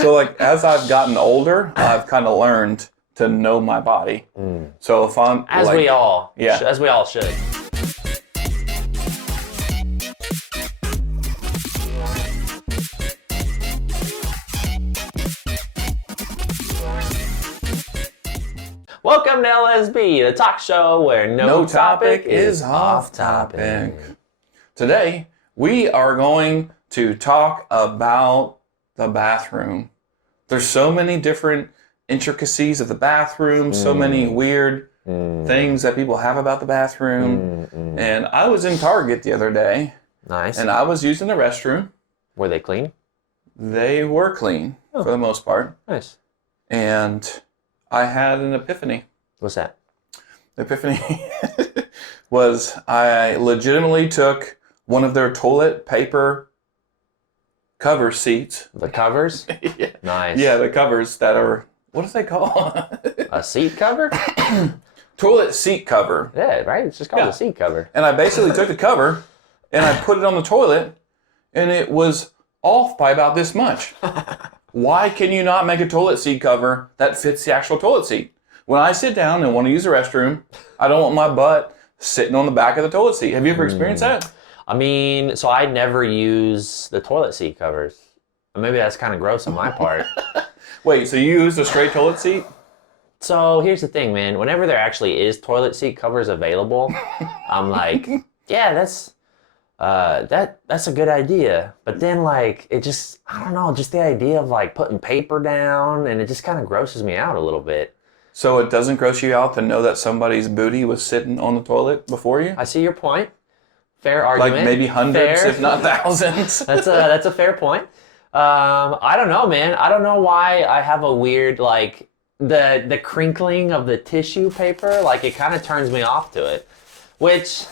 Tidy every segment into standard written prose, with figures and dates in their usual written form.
So like as I've gotten older, I've kind of learned to know my body. So if I'm as like, we all should. Welcome to LSB, the talk show where no topic is off topic. Today we are going to talk about the bathroom. There's so many different intricacies of the bathroom, so many weird things that people have about the bathroom. And I was in Target the other day. Nice. And I was using the restroom. Were they clean? They were clean for the most part. Nice. And I had an epiphany. What's that? The epiphany was I legitimately took one of their toilet paper cover seats. The covers? Yeah. Nice. Yeah, the covers that are, what do they call? A seat cover? Toilet seat cover. Yeah, right? It's just called a seat cover. And I basically took the cover and I put it on the toilet and it was off by about this much. Why can you not make a toilet seat cover that fits the actual toilet seat? When I sit down and want to use the restroom, I don't want my butt sitting on the back of the toilet seat. Have you ever experienced that? I mean, so I never use the toilet seat covers. Maybe that's kind of gross on my part. Wait, so you use a straight toilet seat? So here's the thing, man. Whenever there actually is toilet seat covers available, I'm like, yeah, that's a good idea. But then like it just, I don't know, just the idea of like putting paper down and it just kind of grosses me out a little bit. So it doesn't gross you out to know that somebody's booty was sitting on the toilet before you? I see your point. Fair argument. Like maybe hundreds, Fair. if not thousands. That's a fair point. I don't know, man. I don't know why I have a weird like the crinkling of the tissue paper. Like it kind of turns me off to it, which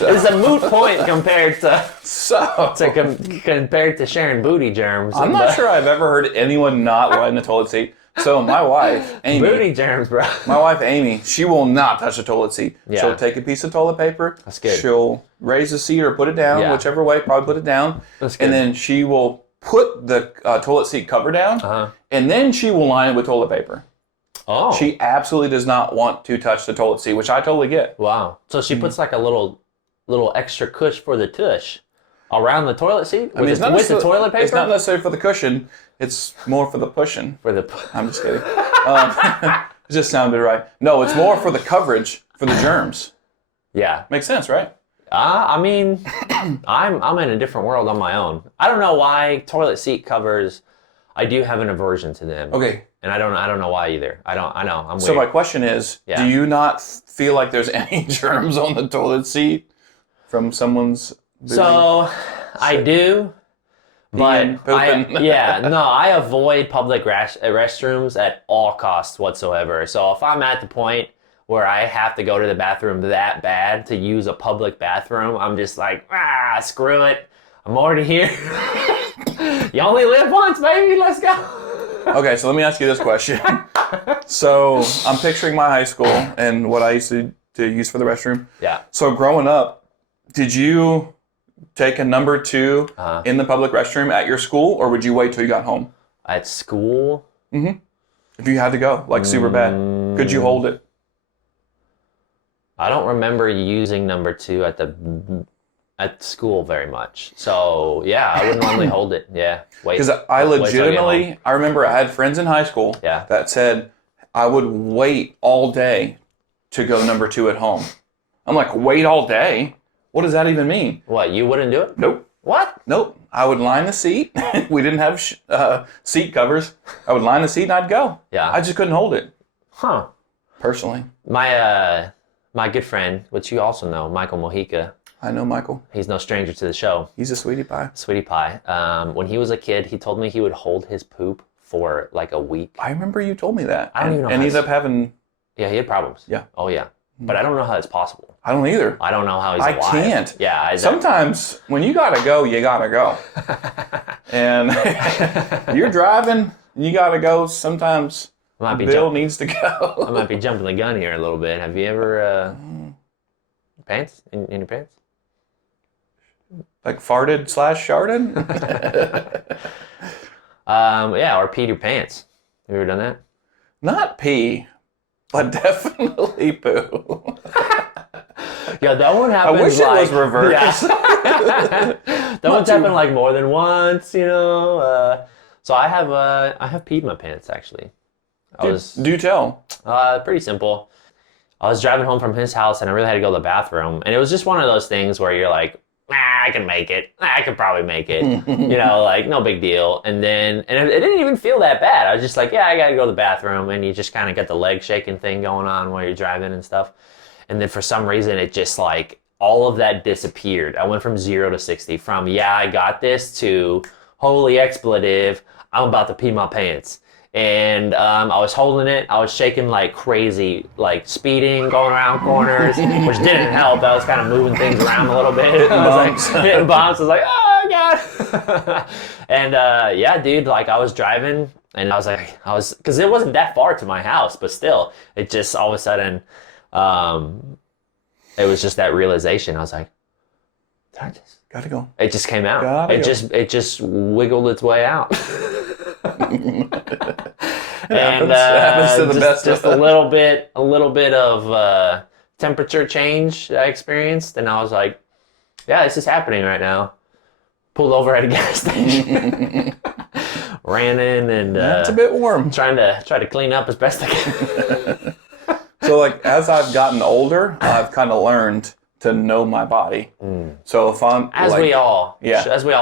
is a moot point compared to compared to sharing booty germs. I'm not sure I've ever heard anyone not riding the toilet seat. So my wife, Amy. Booty germs, bro. My wife, Amy, she will not touch the toilet seat. Yeah. She'll take a piece of toilet paper. That's good. She'll raise the seat or put it down, whichever way, probably put it down. That's good. And then she will put the toilet seat cover down, and then she will line it with toilet paper. Oh. She absolutely does not want to touch the toilet seat, which I totally get. Wow. So she puts like a little extra cush for the tush around the toilet seat with the toilet paper? It's not necessarily for the cushion. It's more for the pushing. I'm just kidding. It just sounded right. No, it's more for the coverage for the germs. Yeah. Makes sense, right? I mean, I'm in a different world on my own. I don't know why toilet seat covers. I do have an aversion to them. Okay. And I don't know why either. I know. I'm weird. So my question is, do you not feel like there's any germs on the toilet seat from someone's booty? So I do. But I avoid public restrooms at all costs whatsoever. So if I'm at the point where I have to go to the bathroom that bad to use a public bathroom, I'm just like, screw it. I'm already here. You only live once, baby. Let's go. Okay, so let me ask you this question. So I'm picturing my high school and what I used to use for the restroom. Yeah. So growing up, did you take a number 2 in the public restroom at your school, or would you wait till you got home? At school? Mm-hmm. If you had to go, like super bad, could you hold it? I don't remember using number 2 at school very much. So yeah, I would normally hold it. Yeah, wait. Because I remember I had friends in high school that said I would wait all day to go number 2 at home. I'm like, wait all day? What does that even mean? What, you wouldn't do it? Nope. What? Nope. I would line the seat. We didn't have seat covers. I would line the seat and I'd go. Yeah. I just couldn't hold it. Huh. Personally. My good friend, which you also know, Michael Mojica. I know Michael. He's no stranger to the show. He's a sweetie pie. Sweetie pie. When he was a kid, he told me he would hold his poop for like a week. I remember you told me that. I don't even know. And he ended up having... Yeah, he had problems. Yeah. Oh, yeah. But I don't know how that's possible. I don't either. I don't know how he's alive. I can't. Yeah. Sometimes when you gotta go, you gotta go. And you're driving, and you gotta go. Sometimes Bill needs to go. I might be jumping the gun here a little bit. Have you ever pants in your pants? Like farted/sharded? Yeah, or peed your pants. You ever done that? Not pee, but definitely poo. Yeah, that one happens. I wish it was reversed. Yeah. That one's happened like more than once, So I have peed my pants actually. Do tell. Pretty simple. I was driving home from his house and I really had to go to the bathroom, and it was just one of those things where you're like, I can make it. I could probably make it. Like no big deal. And it didn't even feel that bad. I was just like, yeah, I gotta go to the bathroom, and you just kind of get the leg shaking thing going on while you're driving and stuff. And then for some reason, it just like all of that disappeared. I went from 0 to 60. From yeah, I got this to holy expletive, I'm about to pee my pants. And I was holding it. I was shaking like crazy, like speeding, going around corners, which didn't help. I was kind of moving things around a little bit. Hitting bumps. I was like, oh god. And yeah, dude, like I was driving, and because it wasn't that far to my house, but still, it just all of a sudden, it was just that realization. I was like, gotta go. It just came out. It just wiggled its way out. And happens to the best just a little bit of temperature change that I experienced, and I was like, yeah, this is happening right now. Pulled over at a gas station, ran in, and it's a bit warm. Try to clean up as best I can. So like as I've gotten older, I've kind of learned to know my body. So if I'm as we all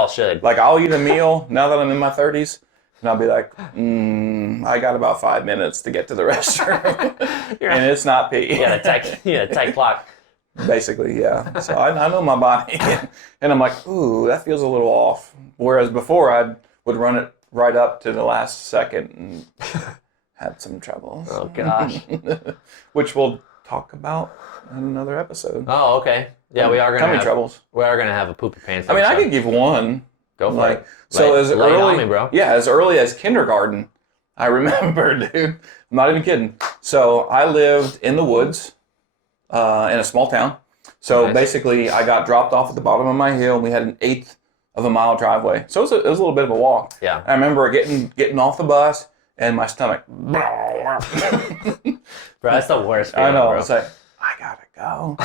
should. Like I'll eat a meal now that I'm in my 30s. And I'll be like, I got about 5 minutes to get to the restroom. And it's not pee. Yeah, tight clock. Basically, yeah. So I know my body. And I'm like, ooh, that feels a little off. Whereas before, I would run it right up to the last second and had some trouble. Oh, gosh. Which we'll talk about in another episode. Oh, okay. Yeah, we are going to have troubles. We are going to have a poopy pants. I mean, I could give one. Go for it. So as early, on me, bro. Yeah, as early as kindergarten, I remember, dude. I'm not even kidding. So I lived in the woods, in a small town. So basically, I got dropped off at the bottom of my hill. We had an 1/8 of a mile driveway, so it was a little bit of a walk. Yeah. I remember getting off the bus and my stomach. Bro, that's the worst feeling, I know. bro. It's like I gotta go.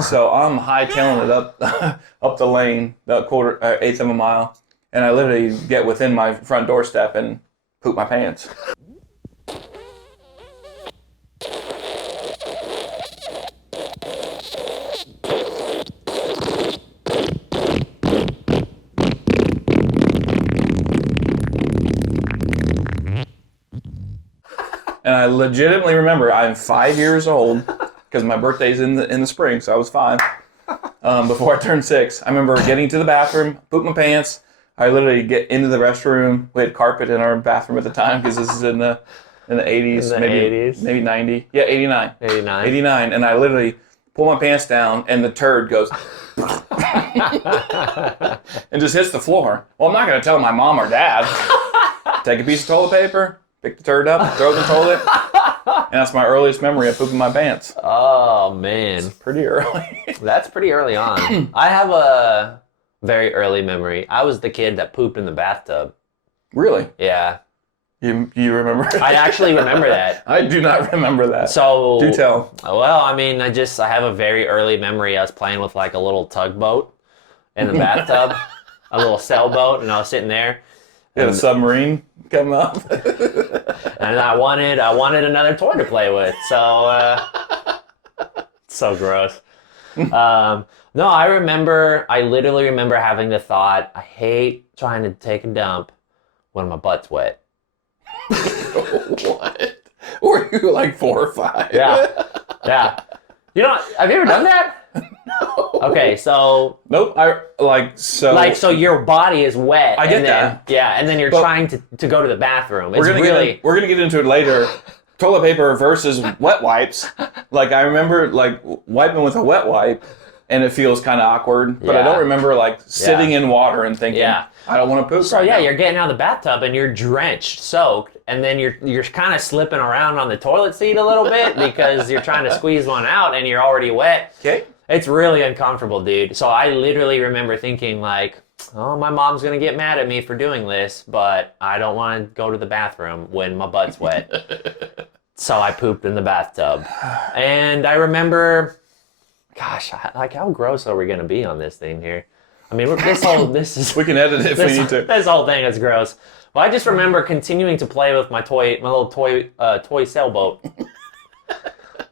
So I'm hightailing it up the lane, the 1/8 of a mile. And I literally get within my front doorstep and poop my pants. And I legitimately remember I'm 5 years old because my birthday's in the spring, so I was 5 before I turned 6. I remember getting to the bathroom, poop my pants. I literally get into the restroom. We had carpet in our bathroom at the time because this is in the 80s, maybe 90. Yeah, 89. 89. And I literally pull my pants down and the turd goes and just hits the floor. Well, I'm not going to tell my mom or dad. Take a piece of toilet paper, pick the turd up, throw it in the toilet. And that's my earliest memory of pooping my pants. Oh, man. It's pretty early. That's pretty early on. I have a very early memory. I was the kid that pooped in the bathtub. Really? Yeah. You remember? I actually remember that. I do not remember that. So do tell. Well, I mean, I have a very early memory. I was playing with like a little tugboat in the bathtub, a little sailboat, and I was sitting there. You had a submarine come up. And I wanted another toy to play with. So so gross. No, I literally remember having the thought, I hate trying to take a dump when my butt's wet. What? Were you like 4 or 5? Yeah. Have you ever done that? No. Okay, so. Nope. So your body is wet. I get that. Yeah, and then you're trying to go to the bathroom. We're gonna get into it later. Toilet paper versus wet wipes. Like I remember like wiping with a wet wipe. And it feels kind of awkward, but I don't remember like sitting in water and thinking, I don't want to poop. So you're getting out of the bathtub and you're drenched, soaked, and then you're kind of slipping around on the toilet seat a little bit because you're trying to squeeze one out and you're already wet. Okay. It's really uncomfortable, dude. So I literally remember thinking like, oh, my mom's going to get mad at me for doing this, but I don't want to go to the bathroom when my butt's wet. So I pooped in the bathtub. And I remember, gosh, like how gross are we going to be on this thing here? I mean, this is... We can edit it if we need to. This whole thing is gross. Well, I just remember continuing to play with my little toy sailboat.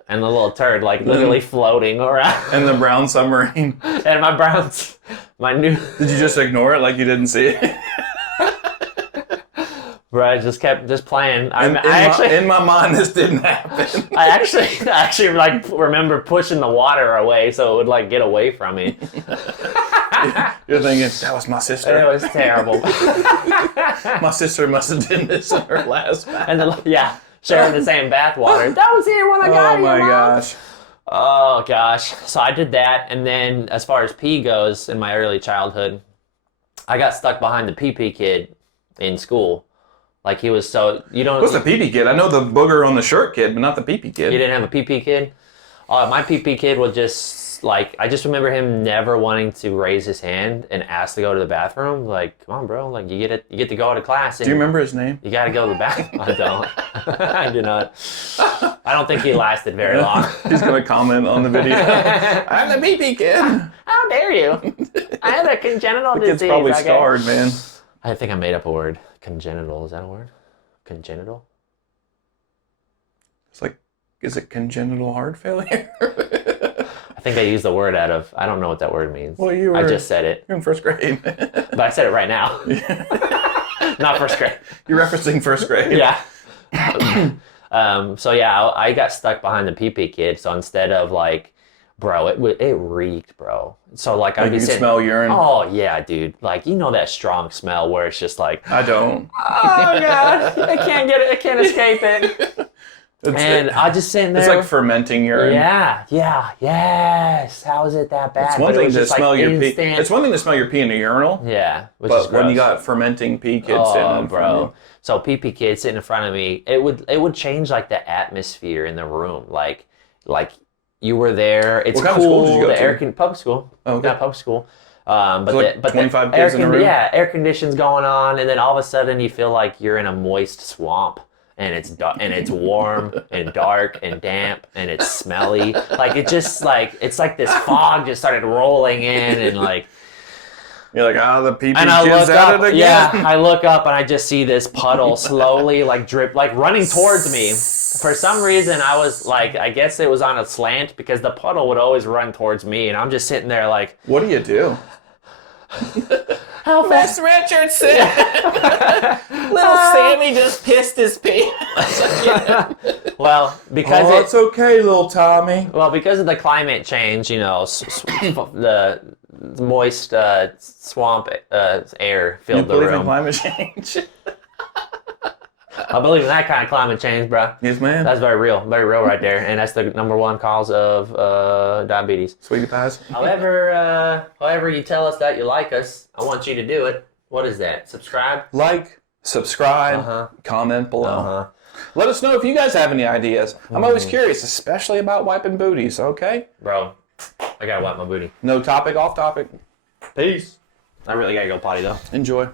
And the little turd, like, literally floating around. And the brown submarine. And my new... Did you just ignore it like you didn't see it? Bro, I just kept playing. In my mind, this didn't happen. I actually like remember pushing the water away so it would like get away from me. You're thinking, that was my sister. It was terrible. My sister must have done this in her last bath. And sharing the same bath water. That was here when I got here, Oh my Mom. gosh. Oh gosh. So I did that, and then as far as pee goes, in my early childhood, I got stuck behind the pee kid in school. Like he was What's the pee kid? I know the booger on the shirt kid, but not the pee kid. You didn't have a pee kid? My pee kid would just, like, I just remember him never wanting to raise his hand and ask to go to the bathroom. Like, come on, bro. Like, you get to go to class. Do you remember his name? You got to go to the bathroom. I don't. I do not. I don't think he lasted very long. He's going to comment on the video. I'm the pee kid. How dare you? I have a congenital disease. It's probably scarred, man. I think I made up a word. Congenital. Is that a word? Congenital? It's like, is it congenital heart failure? I think I used the word I don't know what that word means. Well, I just said it. You're in first grade. But I said it right now. Not first grade. You're referencing first grade. Yeah. So yeah, I got stuck behind the pee kid. So instead of like, bro, it reeked, bro. So like I'd be sitting, smell urine. Oh yeah, dude. Like, you know that strong smell where it's just like, I don't. oh god, I can't get it. I can't escape it. I just sitting there. It's like fermenting urine. Yes. How is it that bad? It's one thing to smell your pee. instant. It's one thing to smell your pee in a urinal. Yeah, which but is gross. when you got fermenting pee kids sitting in front of you. So pee kid sitting in front of me, it would change like the atmosphere in the room. Like you were there. It's what kind cool. Of school did you go to? Public school. Oh, okay. Not public school. But like 25 kids in a room? Yeah, air conditioning's going on, and then all of a sudden you feel like you're in a moist swamp. And it's warm and dark and damp and it's smelly. Like it just like it's like this fog just started rolling in and like you're like, the pee and I kid's look at up, it again. yeah, I look up and I just see this puddle slowly like drip, like running towards me. For some reason, I was like, I guess it was on a slant because the puddle would always run towards me, and I'm just sitting there like, what do you do? How fast? Richardson! Little Sammy just pissed his pee. Well, because it's okay, little Tommy. Well, because of the climate change, you know, the moist swamp air filled the room. You believe in climate change? I believe in that kind of climate change, bro. Yes, ma'am. That's very real right there, and that's the #1 cause of diabetes. Sweetie pies. However you tell us that you like us, I want you to do it. What is that? Subscribe? Like, subscribe, comment below. Let us know if you guys have any ideas. I'm always curious, especially about wiping booties, okay? Bro, I gotta wipe my booty. No topic, off topic. Peace. I really gotta go potty though. Enjoy.